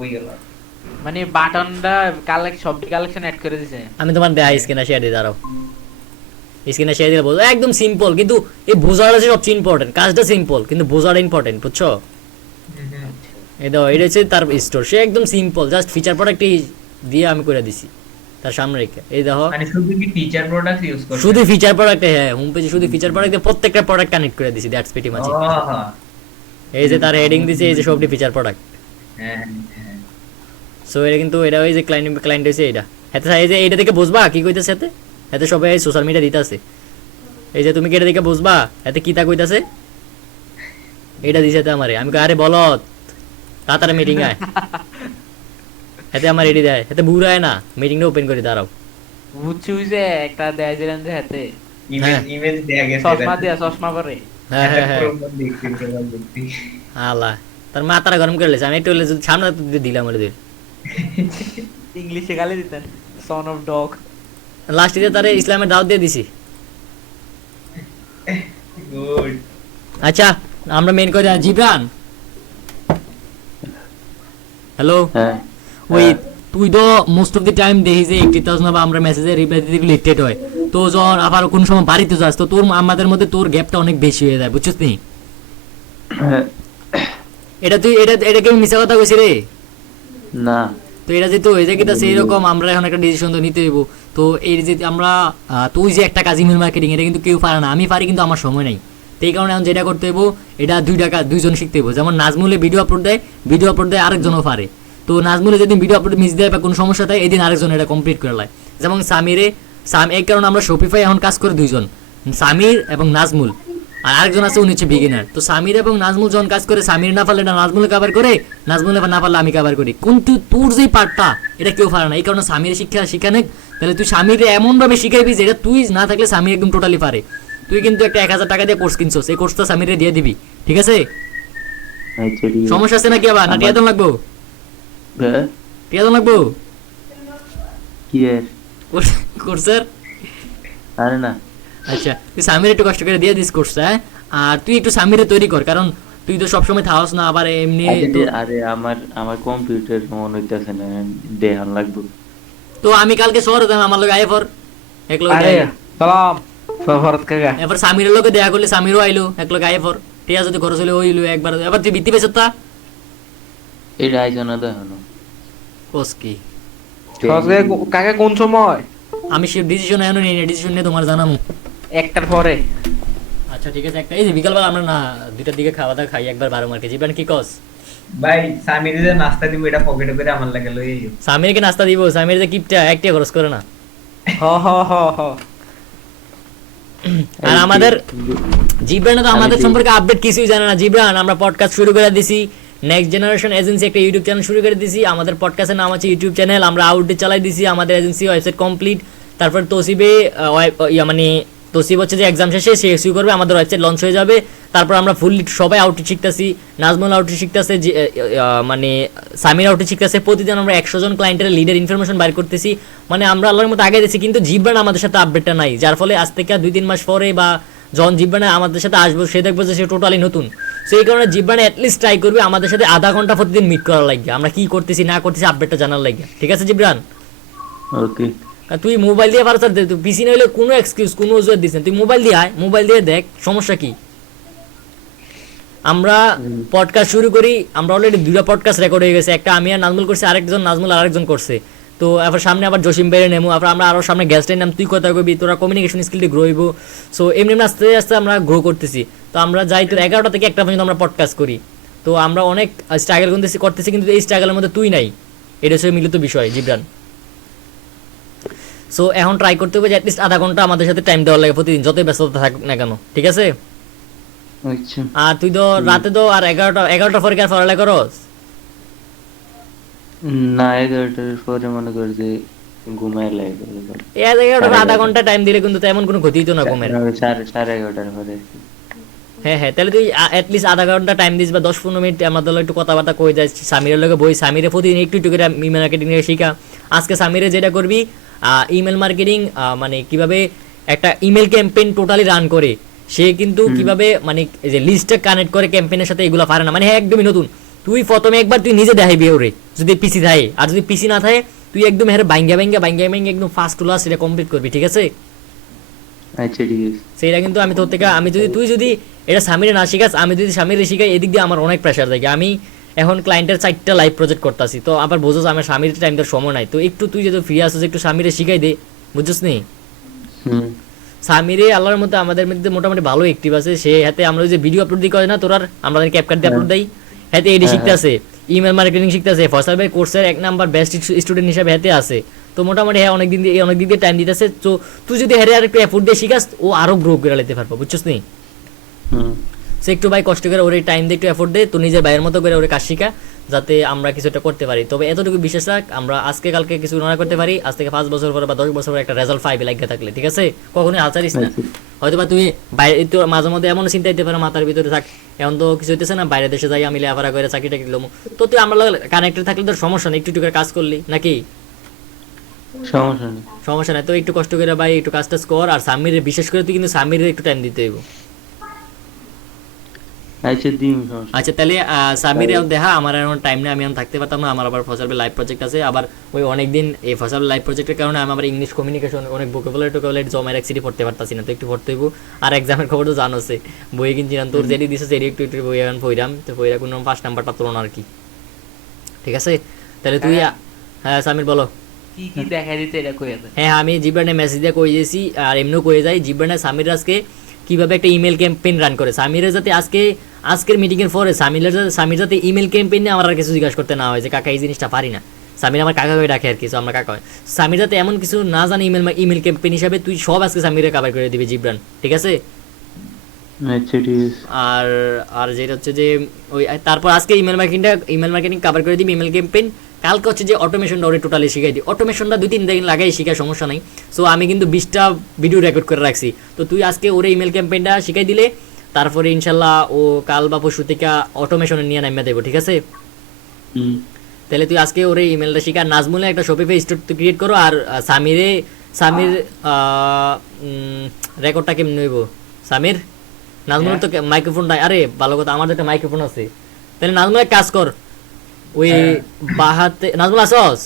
হয়ে গেল। মানে বাটনটা সবটি কালেকশন অ্যাড করে দিছে। আমি তোমার দেয়া স্ক্রিনে শেয়ার দিয়ে দাঁড়াও, স্ক্রিনে শেয়ার দিলে বলবো একদম সিম্পল, কিন্তু এই বোঝাটা হচ্ছে সবচেয়ে ইম্পর্টেন্ট। কাজটা সিম্পল কিন্তু বোঝাটা ইম্পর্টেন্ট, বুঝছো? এই দাও, এটা হচ্ছে তার স্টোর, সে একদম সিম্পল, জাস্ট ফিচার প্রোডাক্ট দিয়ে আমি করে দিছি তার সামনে রেখে। এই দেখো মানে শুধু কি ফিচার প্রোডাক্ট ইউজ করবে? শুধু ফিচার প্রোডাক্ট, হ্যাঁ হোম পেজে শুধু ফিচার প্রোডাক্ট দিয়ে প্রত্যেকটা প্রোডাক্ট কানেক্ট করে দিছি, দ্যাটস প্রিটি মাচ। এই যে তার হেডিং দিছে, এই যে সবটি ফিচার প্রোডাক্ট। হ্যাঁ। সো এটা কিন্তু এটা ওই যে ক্লায়েন্ট হইছে এটা। হাতে এই যে এইটা দেখে বুঝবা কি কইতাছে, হাতে সবাই সোশ্যাল মিডিয়া দিতাছে। এই যে তুমি কি এটা দেখে বুঝবা এতে কি তা কইতাছে, এটা দিছে তো আমারে। আমি কই আরে বলত তাড়াতাড়ি মিটিং আয়, এতে আমার রেডি দেয়, এতে বুড়ায় না, মিটিংটা ওপেন করে দাঁড়াও। বুঝছি যে একটা দেয়াছিলেন যে হাতে ইমেজ দেয়া গেছে, চশমা পরে। হ্যাঁ হ্যাঁ হ্যাঁ দেখছি। আল্লাহ, তার মাথাটা গরম করে লেছে। আমি একটু হলে যদি সামনে দিলাম ওরে দিল, ইংলিশে গালি দিতেন, সন অফ ডগ। লাস্টে দিয়ে তারে ইসলামের দাওয়াত দিয়ে দিছি। গুড। আচ্ছা আমরা মেন করে জিবরান, হ্যালো। হ্যাঁ ওই তুই তো মোস্ট অফ দি টাইম দেখি যে 80,000 বা আমরা মেসেজে রিপ্লাই দিতে লেটেড হয়, তো যখন আবার কোন সময় বাড়িতে যাস তো তোর আমাদের মধ্যে তোর গ্যাপটা অনেক বেশি হয়ে যায়, বুঝছিস নি? হ্যাঁ। এটা তুই এটা কি মিছা কথা কইছিস রে? না তো এটা যেহেতু হয়ে যায় কিনা সেই রকম আমরা এখন একটা ডিসিশন তো নিতে হইব। তো এই যে আমরা তুই যে একটা কাজ ইমেল মার্কেটিং, এটা কিন্তু কেউ পারে না, আমি পারি কিন্তু আমার সময় নেই। তো এই কারণে এখন যেটা করতে হইব, এটা দুইজন শিখতে হইব। যেমন নাজমুলে ভিডিও আপলোড দেয় আরেকজনও পারে। তো নাজমুলে যেদিন ভিডিও আপলোড মিস দেয় বা কোনো সমস্যা থাকে, এদিন আরেকজন এটা কমপ্লিট করে লায়। যেমন এই কারণে আমরা শপিফাই এখন কাজ করে দুইজন, সামির এবং নাজমুল। আর আরেকজন আছে উনি হচ্ছে বিগিনার। তো সামির এবং নাজমুল যখন কাজ করে, সামির না পারলে নাজমুলে কভার করে, নাজমুল না পারলে আমি কভার করি। কিন্তু তোর যে পার্টটা এটা কেউ পারে না, এই কারণে সামির শিখানে তাহলে তুই সামিরে এমন ভাবে শিখাইবি যেটা তুই না থাকলে সামির একদম টোটালি পারে। তুই কিন্তু একটা 1,000 টাকা দিয়ে কোর্স কিনছস, এই কোর্সটা সামিরে দিয়ে দিবি, ঠিক আছে? সমস্যা আছে নাকি আবার? না টিয়াদন লাগবো? টিয়াদন লাগবো কি এর কোর্সের? আরে না আচ্ছা তুই সামির একটু কষ্ট করে দিয়ে দিস কোর্সটা, হ্যাঁ? আর তুই একটু সামিরে তৈরি কর, কারণ তুই তো সবসময় থাকস না, আবার এমনি আরে আমার কম্পিউটার মন হইতাছে না, দেহান লাগবে। তো আমি কালকে শহরে যাই, আমার লোক আইফর এক লোক আরে সালাম ফরহাদ কাকা। এবার সামিরের লোকে দেখা করলে সামিরও আইলো এক লোক আইফর, টিয়া যদি খরচ হলে ওইলো একবার। এবার তুই বৃত্তি পেছত তা এটা আইসো না দেখানো কোস কি কাকা কোন সময়? আমি সে ডিসিশন এখনো নিই না, ডিসিশন নিয়ে তোমার জানামু একটার পরে। আচ্ছা ঠিক আছে, একটা এই যে বিকালবেলা আমরা না 2টার দিকে খাওয়া দাওয়া খাই একবার 12 মার্কে। জীবন কি কস? ভাই সামিরে যে নাস্তা দিব এটা পকেটে করে আমার লাগে লই আইও। সামিরকে নাস্তা দিব, সামির যে কিপটা একটা খরচ করে না। হ হ হ হ। আর আমাদের জিব্রান তো আমাদের সম্পর্কে আপডেট কিছুই জানে না। জিব্রান আমরা পডকাস্ট শুরু করে দিছি, নেক্সট জেনারেশন এজেন্সি একটা ইউটিউব চ্যানেল শুরু করে দিছি। আমাদের পডকাস্টের নাম আছে ইউটিউব চ্যানেল, আমরা আউটডে চালাই দিছি। আমাদের এজেন্সি ওয়েবসাইট কমপ্লিট। তারপর তসিবে মানে তসিব হচ্ছে যে এক্সাম শেষে সে ইস্যু করবে, আমাদের ওয়েবসাইট লঞ্চ হয়ে যাবে। তারপর আমরা ফুললি সবাই আউটরিচ শিখতেছি, নাজমুল আউটরিচ শিখতেছে, মানে সামির আউটরিচ শিখতেছে। প্রতিদিন আমরা 100 জন ক্লায়েন্টের লিডের ইনফরমেশন বাইর করতেছি। মানে আমরা আল্লাহর মতো আগে দিচ্ছি, কিন্তু জিব্রান আমাদের সাথে আপডেটটা নাই, যার ফলে আজ থেকে 2-3 মাস পরে বা যখন জিব্রান আমাদের সাথে আসবো সে দেখবো যে সে টোটালি নতুন। সেই কারণে জিব্রান অ্যাটলিস্ট ট্রাই করবে আমাদের সাথে আধা ঘন্টা প্রতিদিন মিট করার লাগে, আমরা কি করতেছি না করতেছি আপডেটটা জানার লাগে, ঠিক আছে জিব্রান? ওকে তুই মোবাইল দিয়ে পারছ, তুই পিসি না হলে কোনো এক্সকিউজ কোনো অজুহাত দিস না, তুই মোবাইল দিয়ে আয়, মোবাইল দিয়ে দেখ সমস্যা কি। আমরা পডকাস্ট শুরু করি, আমরা অলরেডি 2টা পডকাস্ট রেকর্ড হয়ে গেছে, একটা আমি আর নাজমুল করছি, আরেকজন নাজমুল আরেকজন করছে। তো এবার সামনে আবার জসিম বেড়ে নেবো, আবার আমরা আরও সামনে গেস্টের নাম তুই কথা কবি, তোরা কমিউনিকেশন স্কিলটি গ্রো হইব। সো এমনি এমনি আস্তে আস্তে আমরা গ্রো করতেছি। তো আমরা যাই তোর 11টা থেকে 1টা পর্যন্ত আমরা পডকাস্ট করি। তো আমরা অনেক স্ট্রাগল করতেছি, কিন্তু এই স্ট্রাগলের মধ্যে তুই নাই, এটা হচ্ছে মিলিত বিষয় জিব্রান। সো এখন ট্রাই করতে হবে যে অ্যাটলিস্ট আধা ঘন্টা আমাদের সাথে টাইম দেওয়ার লাগে প্রতিদিন, যতই ব্যস্ততা থাকুক না কেন, ঠিক আছে? আচ্ছা আর তুই তো রাতে তো আর 11টার পরে কি আর পড়ালেখা করস? না 11টার পরে মনে কর যে ঘুমায় লাগে, 11টা আধা ঘন্টা টাইম দিলে কিন্তু তেমন কোনো ক্ষতি হতো না ঘুমের। 11:30 পরে। হ্যাঁ তাহলে তুই অ্যাটলিস্ট আধা ঘন্টা টাইম দিস বা 10-15 মিনিট আমাদের একটু কথাবার্তা কয়ে যাস সামিরের লগে বই, সামিরে প্রতিদিন একটু একটু করে ইমেল মার্কেটিং এর শিখা। আজকে সামিরে যেটা করবি ইমেল মার্কেটিং, মানে কিভাবে একটা ইমেল ক্যাম্পেইন টোটালি রান করে, সে কিন্তু কিভাবে মানে যে লিস্টটা কানেক্ট করে ক্যাম্পেইনের সাথে, এগুলো পারে না, মানে হ্যাঁ একদমই নতুন। তুই প্রথমে একবার তুই নিজে দেখাইবি ওরে যদি পিসি থাকে, আর যদি পিসি না থাকে তুই একদম হেরে বাইঙ্গা একদম ফার্স্ট ক্লাস সেটা কমপ্লিট করবি, ঠিক আছে? আচ্ছা ঠিক আছে। সেইটা কিন্তু আমি তোর থেকে, আমি যদি তুই যদি এটা সামিরে না শিখাস, আমি যদি সামিরে শিখাই, এদিক দিয়ে আমার অনেক প্রেশার থাকে। আমি এখন ক্লায়েন্টের 4টা লাইভ প্রজেক্ট করতেছি, তো আবার বোঝোস আমার স্বামীর টাইম তোর সময় নাই, তো একটু তুই যদি ফ্রি আসিস একটু স্বামীরে শিখাই দে, বুঝছিস নি? সামিরে আল্লাহর মধ্যে আমাদের মধ্যে মোটামুটি ভালো অ্যাক্টিভ আছে, সে হাতে আমরা ওই যে ভিডিও আপলোড দিই করে না তোর, আমরা ক্যাপকাট দিয়ে আপলোড দেই, হাতে এডি শিখতে আছে, ইমেল মার্কেটিং শিখতে আছে, ফয়সাল ভাই কোর্সের 1 নাম্বার বেস্ট স্টুডেন্ট হিসেবে হাতে আছে। তো মোটামুটি হ্যাঁ অনেক দিন দিয়ে টাইম দিতেছে, তো তুই যদি হ্যাঁ আর একটু এফোর্ট দিয়ে শিখাস ও আরো গ্রো করে নিতে পারবো, বুঝছিস নি? সে একটু ভাই কষ্ট করে ওরে টাইম দিয়ে একটু এফোর্ট দে, তো নিজের ভাইয়ের মতো করে ওরে কাজ শিখা, যাতে আমরা কিছু একটা করতে পারি। তবে এতটুকু বিশ্বাস রাখ, আমরা আজকে কালকে কিছু না করতে পারি, আজ থেকে 5 বছর পরে বা 10 বছর পরে একটা রেজাল্ট পাইবে লাগিয়ে থাকলে, ঠিক আছে? কখনোই হাল ছাড়িস না। হয়তো বা তুই বাইরে তোর মাঝে মধ্যে এমন চিন্তা দিতে পারে মাথার ভিতরে থাক, এখন তো কিছু হইতেছে না, বাইরে দেশে যাই আমি লেখাপড়া করে চাকরি টাকরি লমু, তো তুই আমরা কানেক্টেড থাকলে তোর সমস্যা নেই, একটু একটু করে কাজ করলি নাকি সমস্যা নাই। তো একটু কষ্ট করে ভাই একটু কাজ টাজ কর, আর সামির বিশেষ করে তুই কিন্তু সামির একটু টাইম দিতে হইব। আচ্ছা তাহলে সামির দেখা, আমার এখন টাইম নেই, আমি এখন থাকতে পারতাম না, আমার আবার ফসল লাইভ প্রজেক্ট আছে, আবার ওই অনেকদিন এই ফসল লাইভ প্রজেক্টের কারণে আমি আবার ইংলিশ কমিউনিকেশন অনেক ভোকাবুলারি জমা রাখছি, পড়তে পারতাছি না, তো একটু পড়তে হইব। আর এক্সামের খবর তো জানোছে, বইয়ে কিনছিলাম, তোর যেটি দিছে সেটি একটু একটু বই এখন পড়লাম, তো পড়া কোনো 5 নাম্বারটা তুলো না আর কি, ঠিক আছে? তাহলে তুই হ্যাঁ সামির বলো কি কি দেখাই দিতে এটা কইয়া দেন। হ্যাঁ আমি জিব্রানে মেসেজ দিয়ে কই দিয়েছি, আর এমনিও কয়ে যাই জিব্রানে সামির আজকে কিভাবে একটা ইমেল ক্যাম্পেইন রান করে, সামিরের যাতে আজকের মিটিং এর পরে সামির যাতে ইমেল ক্যাম্পেইন নিয়ে আমার আর কিছু জিজ্ঞাসা করতে না হয় যে কাকা এই জিনিসটা পারি না, সামির আমার কাকা হয়ে ডাকে আর কিছু, আমরা কাকা হয়, সামির যাতে এমন কিছু না জানে ইমেল ক্যাম্পেইন হিসাবে তুই সব আজকে সামিরে কভার করে দিবি জিব্রান, ঠিক আছে? আর আর যেটা হচ্ছে যে ওই তারপর আজকে ইমেল মার্কেটিং কভার করে দিবি, ইমেল ক্যাম্পেইন। কালকে হচ্ছে যে অটোমেশনটা ওরে টোটালি শিখাই দিই, অটোমেশনটা 2-3 দিন লাগাই শিখার সমস্যা নাই। সো আমি কিন্তু 20টা ভিডিও রেকর্ড করে রাখছি, তো তুই আজকে ওরে ইমেল ক্যাম্পেইনটা শিখাই দিলে তারপরে ইনশাল্লাহ ও কাল বা পরশু থেকে অটোমেশন নিয়ে নামিয়ে দেবো, ঠিক আছে? তাহলে তুই আজকে ওরে ইমেলটা শিখা, নাজমুলে একটা শপিফাই স্টোর ক্রিয়েট করো, আর সামির রেকর্ডটা কেমন হইব সামির? নাজমুলের তো মাইক্রোফোন নাই, আরে ভালো কথা আমাদের একটা মাইক্রোফোন আছে, তাহলে নাজমুল এক কাজ কর, ওই বাহাতে নাজমুল আসস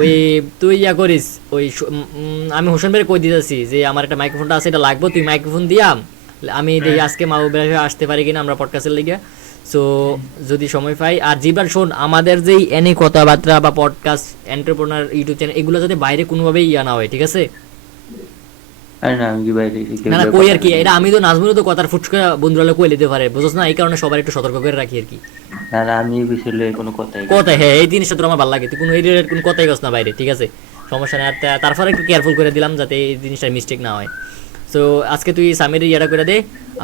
ওই তুই ইয়া করিস, ওই আমি হোসেন ভাইয়ের কই দিতেছি যে আমার একটা মাইক্রোফোনটা আছে, এটা লাগবে, তুই মাইক্রোফোন দিয়া আমি দেখি আজকে মাহবুবের আসতে পারি কিনা আমরা পডকাস্টের লিগে, সো যদি সময় পাই। আর জিবার শোন, আমাদের যেই এনে কথাবার্তা বা পডকাস্ট এন্টারপ্রেনার ইউটিউব চ্যানেল এগুলো যাতে বাইরে কোনোভাবেই ইয়া না হয়, ঠিক আছে? না না কই আর কি, এটা আমি তো নাজমুলও তো কথার ফুটস করে বন্ধুরা কই লিতে পারে, বুঝছ না, এই কারণে সবার একটু সতর্ক করে রাখি আর কি। না না আমি এই বিষয়ে কোনো কথা হ্যাঁ এই জিনিসটা তোর আমার ভালো লাগে, তুই কোনো এরিয়ার কোনো কথাই কস না বাইরে, ঠিক আছে? সমস্যা নেই। আর তারপরে একটু কেয়ারফুল করে দিলাম যাতে এই জিনিসটার মিস্টেক না হয়। সো আজকে তুই সামির ইয়াটা করে দে,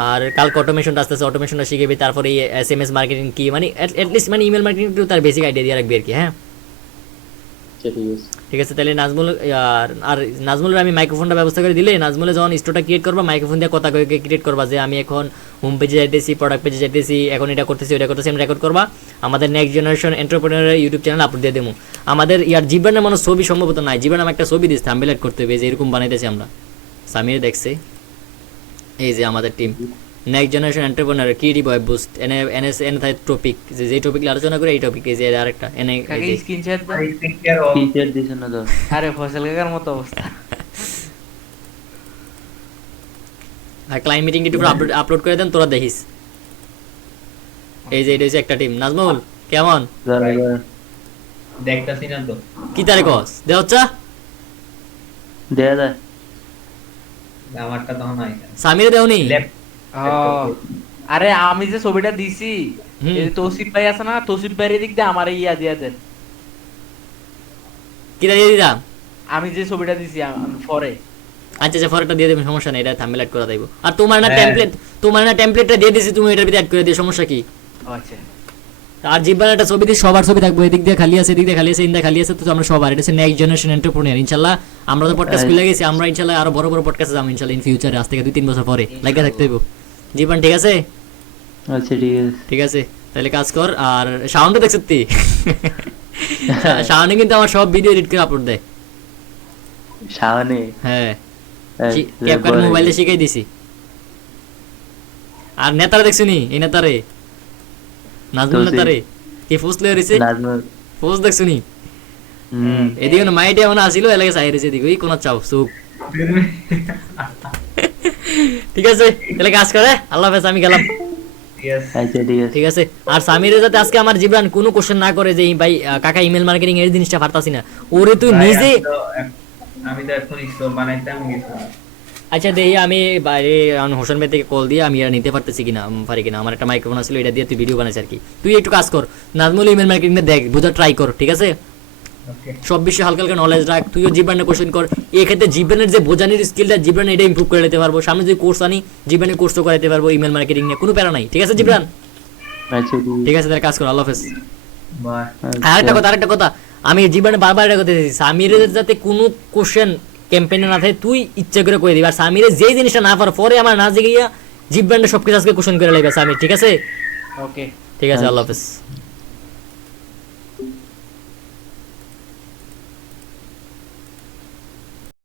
আর কালকে অটোমেশনটা আসতেছে, অটোমেশনটা শিখেবি, তারপরে SMS মার্কেটিং কি মানে অ্যাটলিস্ট মানে ইমেল মার্কেটিং একটু তার বেসিক আইডিয়া দিয়ে রাখবি আর কি। হ্যাঁ ঠিক আছে। তাহলে নাজমুল আর নাজমুলের আমি মাইক্রোফোনটা ব্যবস্থা করে দিলে, নাজমুলে যখন স্টোরটা ক্রিয়েট করবা মাইক্রোফোন দিয়ে কথা কয়ে ক্রিয়েট করবা যে আমি এখন হোম পেজে যাইতেছি, প্রোডাক্ট পেজে যাইতেছি, এখন এটা করতেছি ওটা করতেছি, আমি রেকর্ড করবা, আমাদের নেক্সট জেনারেশন এন্টারপ্রেনারের ইউটিউব চ্যানেল আপলোড দিয়ে দেবো। আমাদের ইয়ার জীবনের মানুষ ছবি সম্ভবত নাই, জীবন আমি একটা ছবি দিচ্ছি, থাম্বনেল এড করতে হবে যে এরকম বানাইতেছি আমরা, সামির দেখছে এই যে আমাদের team next generation entrepreneur creative web boost N topic, যে টপিক আলোচনা করে এই টপিক, এই যে আরেকটা এনে স্ক্রিনশট দাও, ফিচার দিছ না দাও। আরে ফসল কাকার মতো অবস্থা। আর ক্লায়েন্ট মিটিং একটু আপলোড করে দেন, তোরা দেখিস। এই যে এটা হচ্ছে একটা টিম। নাজমুল কেমন দেখতাছি না তো কি তারে কস দে হচ্ছে দেয়া যায় আমারটা তখন নাই সামিরে দেওনি। আরে আমি যে ছবিটা দিছি এই তৌসিফ ভাই আছে না, তৌসিফ ভাইয়ের দিক দিয়ে আমার ইয়া দিয়া দেন, কি দিয়ে দিলাম আমি যে ছবিটা দিছি পরে। আচ্ছা আচ্ছা ফরটা দিয়ে দেবেন, সমস্যা নেই, এটা থাম্বনেল অ্যাড করে দেব। আর তোমার না টেমপ্লেটটা দিয়ে দিছি, তুমি এটার ভিতরে অ্যাড করে দিও, সমস্যা কি? আচ্ছা আর জিব্বার একটা ছবি দিয়ে সবার ছবি থাকবে, এদিক দিয়ে খালি আছে, এদিক দিয়ে খালি আছে, ইন্দা খালি আছে, তো আমরা সবার এটা হচ্ছে নেক্সট জেনারেশন এন্টারপ্রেনার। ইনশাআল্লাহ আমরা তো পডকাস্ট খুলে গেছি, আমরা ইনশাআল্লাহ আরো বড় বড় পডকাস্টে যাবো ইনশাআল্লাহ ইন ফিউচারে, আজ থেকে 2-3 বছর পরে লাগা থাকতে হইব। জীবন ঠিক আছে? আচ্ছা ঠিক আছে ঠিক আছে তাহলে কাজ কর। আর শাওনটা দেখছিস তুই? শাওনে কিন্তু আমার সব ভিডিও এডিট করে আপলোড দেয়। শাওনে? হ্যাঁ ক্যাপকাট মোবাইলে শিখাই দিছি। আর নেতারা দেখছনি এই নেতারে নাজমুল না তো তারে কি ফুসলে হইছে নাজমুল ফুস দেখছুনি এদিকে না মাইটে এমন আসিল এলাকে চাই রয়েছে এদিকে ওই কোন চাও সুখ ঠিক আছে তাহলে কাজ করে আল্লাহ হাফেজ আমি গেলাম Yes. আচ্ছা ঠিক আছে ঠিক আছে আর সামিরে যাতে আজকে আমার জিবরান কোনো কোশ্চেন না করে যে এই ভাই কাকা ইমেল মার্কেটিং এর জিনিসটা পারতাছি না ওরে তুই ভাই, নিজে আমি তো এখন স্টোর বানাইতাম গেছি। আচ্ছা দেখি আমি বাইরে হোসেন ভাই থেকে কল দিয়ে আমি আর নিতে পারতেছি কিনা পারি কিনা আমার একটা মাইক্রোফোন আসলে এটা দিয়ে তুই ভিডিও বানাইছ আর কি তুই একটু কাজ কর নাজমুল ইমেল মার্কেটিং দেখ বুঝা ট্রাই কর ঠিক আছে Okay. সব বিষয়ে হালকা হালকা নলেজ রাখ তুইও জীবনের কোশ্চেন কর এই ক্ষেত্রে জীবনের যে বোঝানোর স্কিলটা জীবনে এটা ইমপ্রুভ করে নিতে পারবো সামনে যদি কোর্স আনি জীবনের কোর্সও করাইতে পারবো ইমেল মার্কেটিং নিয়ে কোনো প্যারা নাই ঠিক আছে জীবন আচ্ছা ঠিক আছে তাহলে কাজ কর আল্লাহ হাফেজ Bye. আরেকটা কথা আমি জীবনে বারবার এটা কথা দিয়েছি সামিরের যাতে কোনো কোশ্চেন ক্যাম্পেইনে না থাকে তুই ইচ্ছা করে কই দিবি আর সামিরের যেই জিনিসটা না পার পরে আমার না জিগিয়া জীবনে সবকিছু আজকে কোশ্চেন করে লাগবে সামির ঠিক আছে ওকে ঠিক আছে আল্লাহ হাফেজ